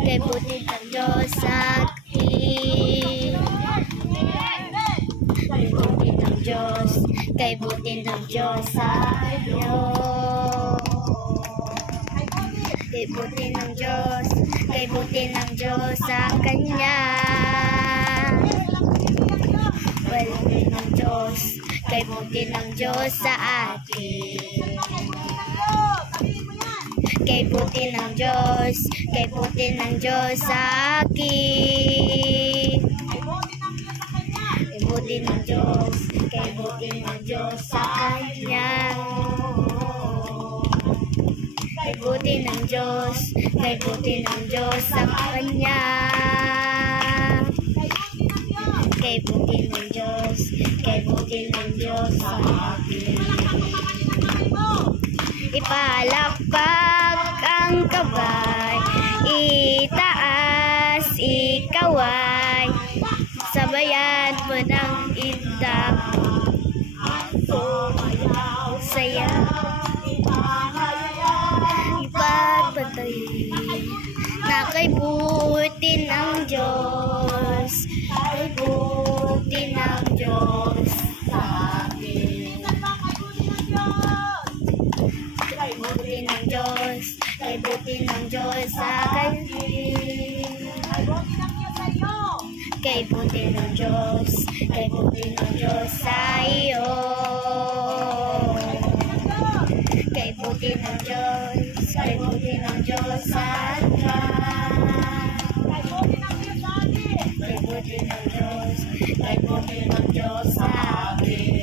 Kay buti ng Diyos sa akin. Kay buti ng Diyos, kay buti ng Diyos sa inyo. Kay buti ng Diyos, kay buti ng Diyos sa Kanya. Kay buti ng Diyos, kay buti ng Diyos sa akin. Kay buti ng Diyos, kay buti ng Diyos sa akin. Kay buti ng Diyos, kay buti ng Diyos sa Kanya. Kay buti ng Diyos, kay buti ng Diyos sa Kanya. Kay buti ng Diyos, kay buti ng Diyos sa akin. Ipalakpak ang kabay, itaas ikaw ay sabayan mo ng itak. Saya ipagpatay na kay buti ng Diyos, kay buti ng Diyos sa akin. Kay buti ng Diyos, kay buti ng Diyos sa akin. Kay buti ng Diyos, kay buti ng Diyos sa iyo. Kay buti ng Diyos, kay buti ng Diyos sa akin. Kay buti ng Diyos, kay buti ng Diyos sa akin.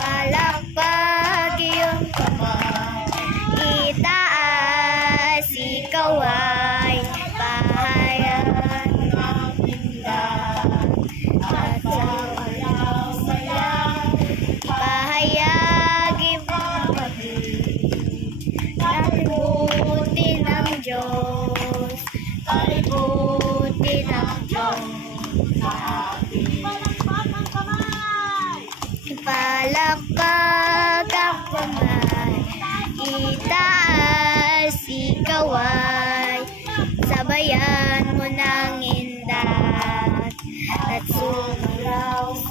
Palakpak iyong kamay, itaas ikaw ay pahayagan ng tindahan. At sa walang saya, ipahayagin kay buti ng Diyos, kay buti ng Diyos sa akin.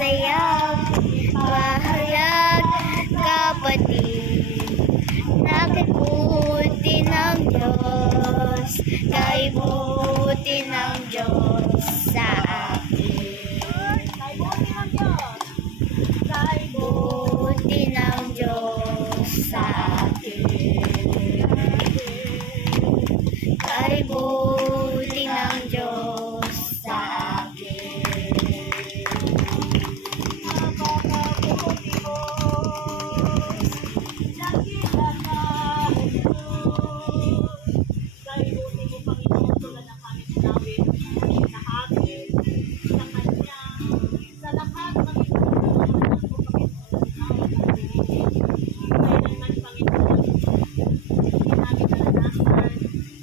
pahayag, pahayag, kapatid. Nakibuti ng Diyos, kaibuti ng Diyos sa akin. Kaibuti ng Diyos sa akin. Kaibuti ng Diyos sa akin. Napakabuti mo, nakita ka, Jesus. Kaibuti mo, Panginoon, tulad ng aming tinawid sa akin, sa Kanya, sa lahat, Panginoon, ng mo, Panginoon, tinawid ang pinili. Kailanman, Panginoon, hindi namin naranasan,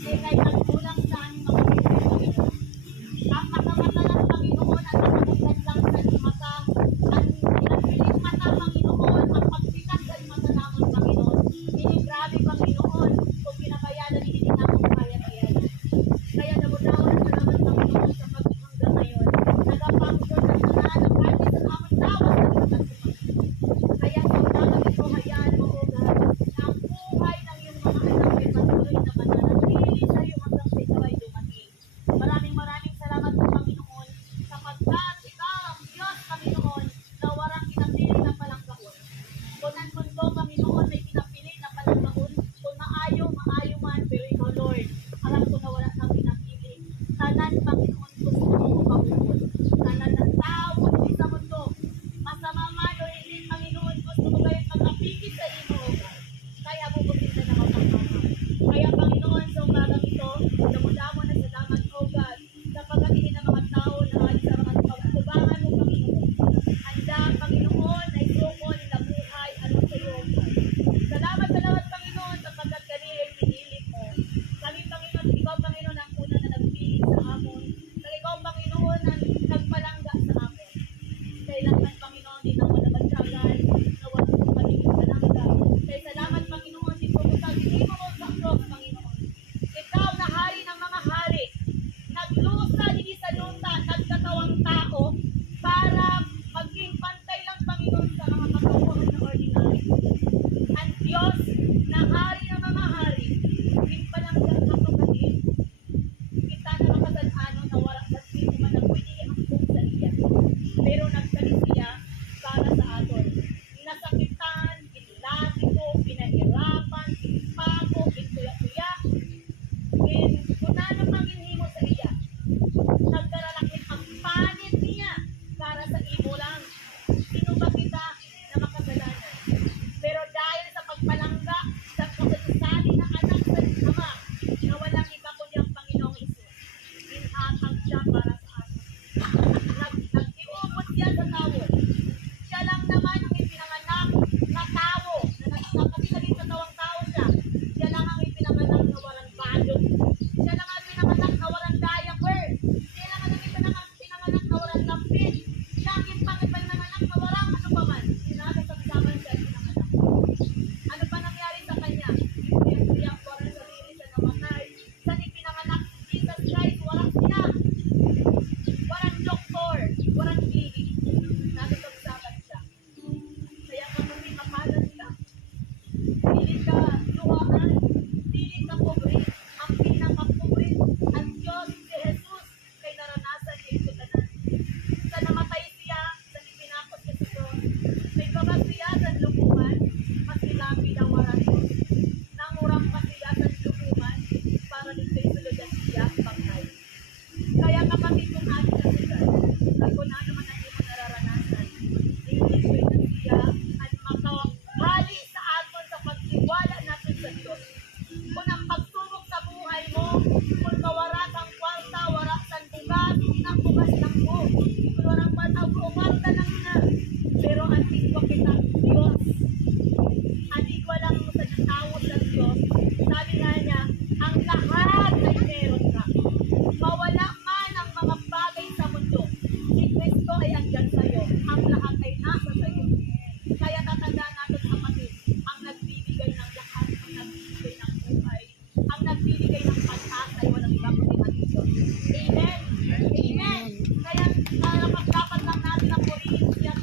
kahit ang kulang sa aming mga pinili, Panginoon. Ang makamata ng Panginoon at ang magandang sa mata, ang piling mata, Panginoon, ang pagpitas sa mata namin, Panginoon. Hindi grabe, Panginoon, kung pinabayaran, hindi namin kaya-kaya. Kaya namunawan at salamat, Panginoon, sa pag-hanggang ngayon. Nagapangyon at nanalo, kahit sa aming tawas na lutas, Panginoon. Kaya sa ulangan ito, hayaan mo, O God, na ang buhay ng iyong mga anak ay patuloy na mananatili sa iyo hanggang sa ikaw ay dumating. Maraming salamat po, Panginoon, sapagkat ikaw ang Diyos, Panginoon, na walang pinapili na palangkaon. Kung ang mundo, Panginoon, may pinapili na palangkaon, kung maayo man, pero ikaw, Lord, alam ko na wala kang pinapili. Tanan, Panginoon, gusto mo mapapukol. Tanan ng tao, hindi sa mundo. Masama man o hindi, Panginoon, gusto mo gawin pag-apigit sa imo, O God. Kaya bubutin na naman pagmamahal. Kaya, Panginoon, sa umagang ito, damudamo na salamat, O God, sa pag-atingin ng mga tao na ay sa mga pagkubangan mo, Panginoon. Handa, Panginoon, ay suko nila buhay, ano sa iyo, O God. Salamat, Panginoon, sapagkat kami ay pinili mo. Kami, Panginoon, ikaw, Panginoon, ang una na nagpili sa amon. Kaya ikaw, Panginoon, ang nagpalangga sa amon. Kailangan, Panginoon, di na wala magsagal, na wala mo magiging palangga. Kaya salamat, Panginoon, di po mo sa mo sa cross, Panginoon. Ikaw na hari ng mga hari, naglusa hindi sa luta, nagkatawang tao, para maging pantay lang, Panginoon, sa mga makauhan na ordinary. Ang Diyos na hari ng mga hari, hindi pa lang ang kapatid. Kita na makasan-ano na wala sa sino man ang pwede ang buong sa iya. Pero nagsalit siya para sa aton. Nasakitan, pinlatiko, pinahirapan, pinpago, pintuya-tuya, kunano pang inhimo sa iya. Nagdaralakit ang panit niya para sa imo lang. Sino ba kita na makasalanan? Pero dahil sa pagpalangga sa kasasabi ng anak sa Ama, na walang iba kundi ang Panginoong Isus, inatag siya para sa atin. Nag-iubot siya sa tao. Siya lang naman ang ipinanganak na tao, na nagkakasagin sa tawang tao siya. Siya lang ang ipinanganak na walang balot. Siya lang ang pinanganak na walang diaper. Siya lang ang pinanganak na walang lampin. Siya ang pinanganak na walang ano pa man. Sinasasagsaman siya ang pinanganak. Ano pa nangyari sa kanya? Siya walang sarili siya namatay. Sa ipinanganak Jesus Christ, walang siya. Walang doktor, walang clinic. Nasasagsaman siya. Kaya kapag mapalan ka, pili ka luhaan, pili ka pobre, ang pinakapobre, ang Diyos si Jesus, kay naranasan niya ito tanan. Sa namatay siya, sa ipinakot niya sa cross, may babas siya sa lubuhan, mas ilapi ng warato. Nangurang pa siya sa lubuhan, para din sa isuludan siya pangkay. Kaya kapatid kong ating kasudan, ako na naman ang imo nararanasan, i-enjoy na siya at makahali sa aton sa pagtiwala natin sa Diyos. Kung ang pagsubok sa buhay mo, kung kawarat ang kwarta, warak ang bugas, ang bugas lang mo. Kung warang patag, umarta lang na. Pero antigwa kita, Diyos. Antigwa lang mo sa tao sa Diyos. Sabi nga niya, ang lahat ay meron ka. Mawala man ang mga bagay sa mundo, si Kristo ay andyan sa iyo. Ang lahat ay nasa sa iyo. Kaya tatandaan natin, kapatid, ang nagbibigay ng lahat, ang nagbibigay ng buhay, ang nagbibigay ng pag-asa ay walang iba kundi ang Diyos. Amen? Amen? Kaya dapat lang natin ang purihin siya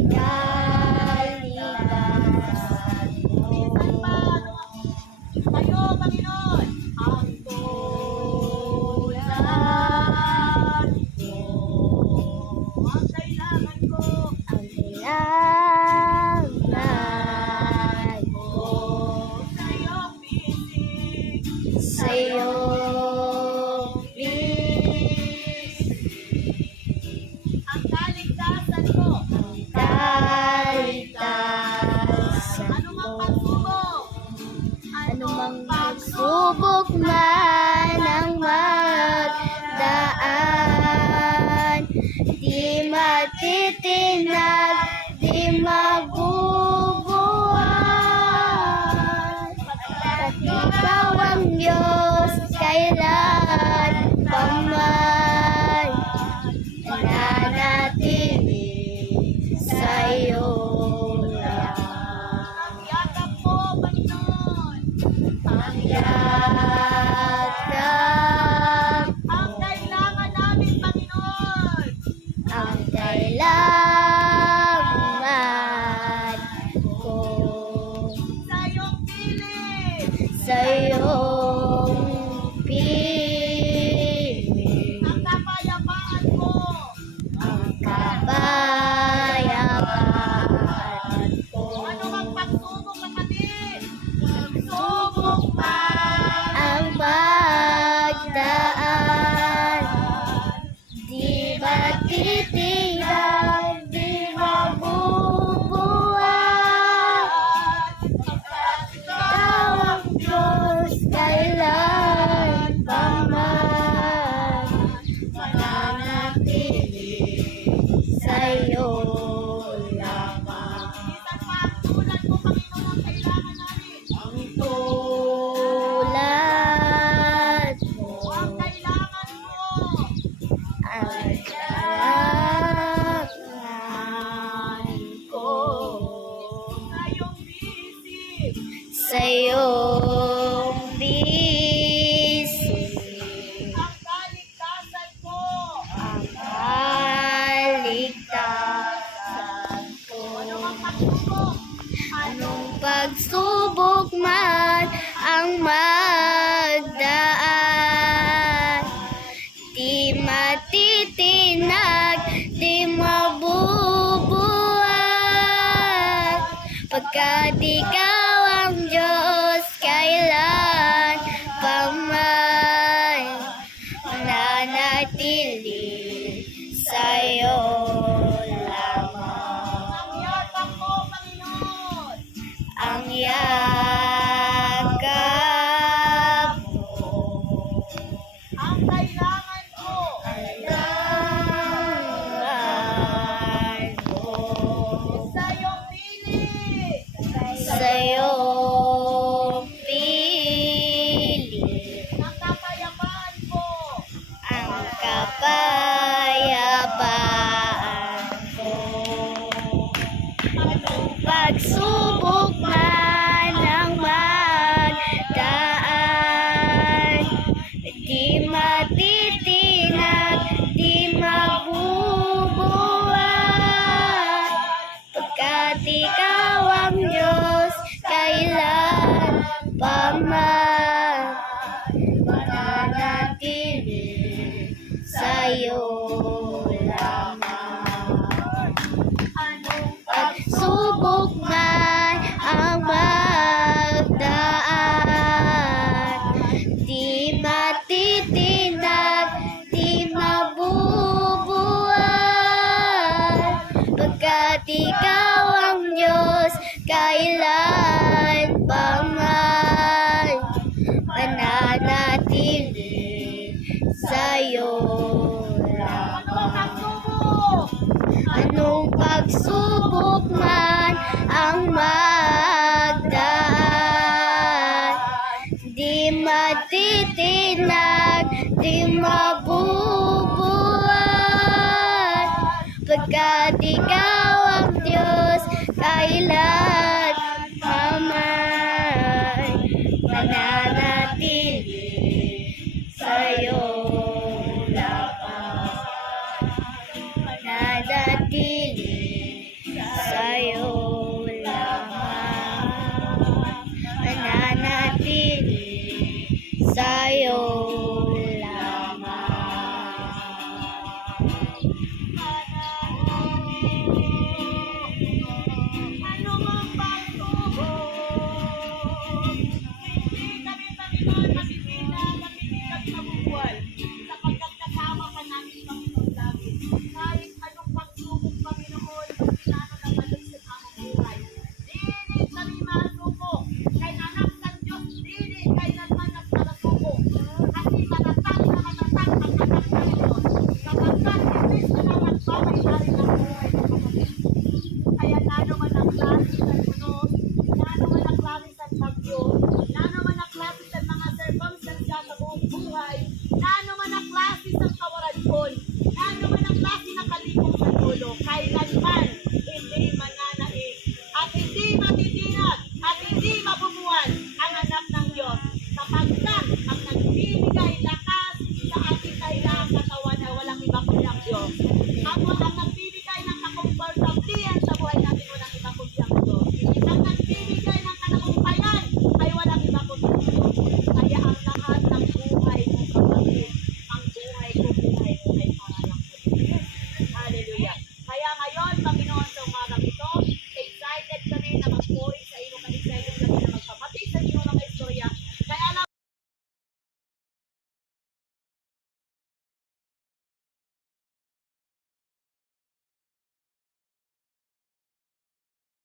kaligtasan mo. Minsan pa, kayo, Panginoon, ang tulad mo. Ang kailangan ko, Ang kailangan ko sa iyong bisig. sa iyong Ang kaligtasan ko, kaligtasan anumang ko. pagsubok, Anumang pagsubok man ang magdaan, di matitinag, di mabubuhay. At ikaw ang Diyos kailan paman, nananatili sa iyong lahat. ang yakap mo, Panginoon. Ang yakap, Ang kailangan namin, Panginoon. ang kailangan ko Sa iyong piling. sa iyong piling, Ang kapayapaan ko. ang kapayapaan ko. Anumang pagsubok, kapatid. Pagsubok man. Ang magdaan, di matitinag, di mabubuhay. Ikaw ang Diyos kailan paman, mananatili sa iyo lamang. Minsan pa, ang tulad mo, Panginoon, ang kailangan namin. Ang tulad mo, Ang kailangan mo. ang kailangan ko Sa iyong bisig. sa iyong bisig, Ang kaligtasan ko. ang kaligtasan ko. Anumang pagsubok. Anong pagsubok man ang magdaan, di matitinag, di mabubuhay. Pagkat ikaw ang Diyos kailan paman, mananatili sa iyo lamang. Ang yakap mo, Panginoon. Ang yakap mo, Ang kailangan ko. kailangan ko Sa iyong piling. sa iyong piling, Ang kapayapaan ko. ang kapayapaan ko. Anong pagsubok man ang magdaan, di matitinag, di mabubuhay. Pagkat ikaw ang Diyos kailan paman, mananatili sa iyo lamang. Anong pagsubok man ang magdaan, di matitinag, di mabubuhay. Pagkat ikaw ang Diyos kailan paman, mananatili sa iyo lamang. Anong pagsubok man ang magdaan, di matitinag, di mabubuhay. Pagkat ikaw ang Diyos kailan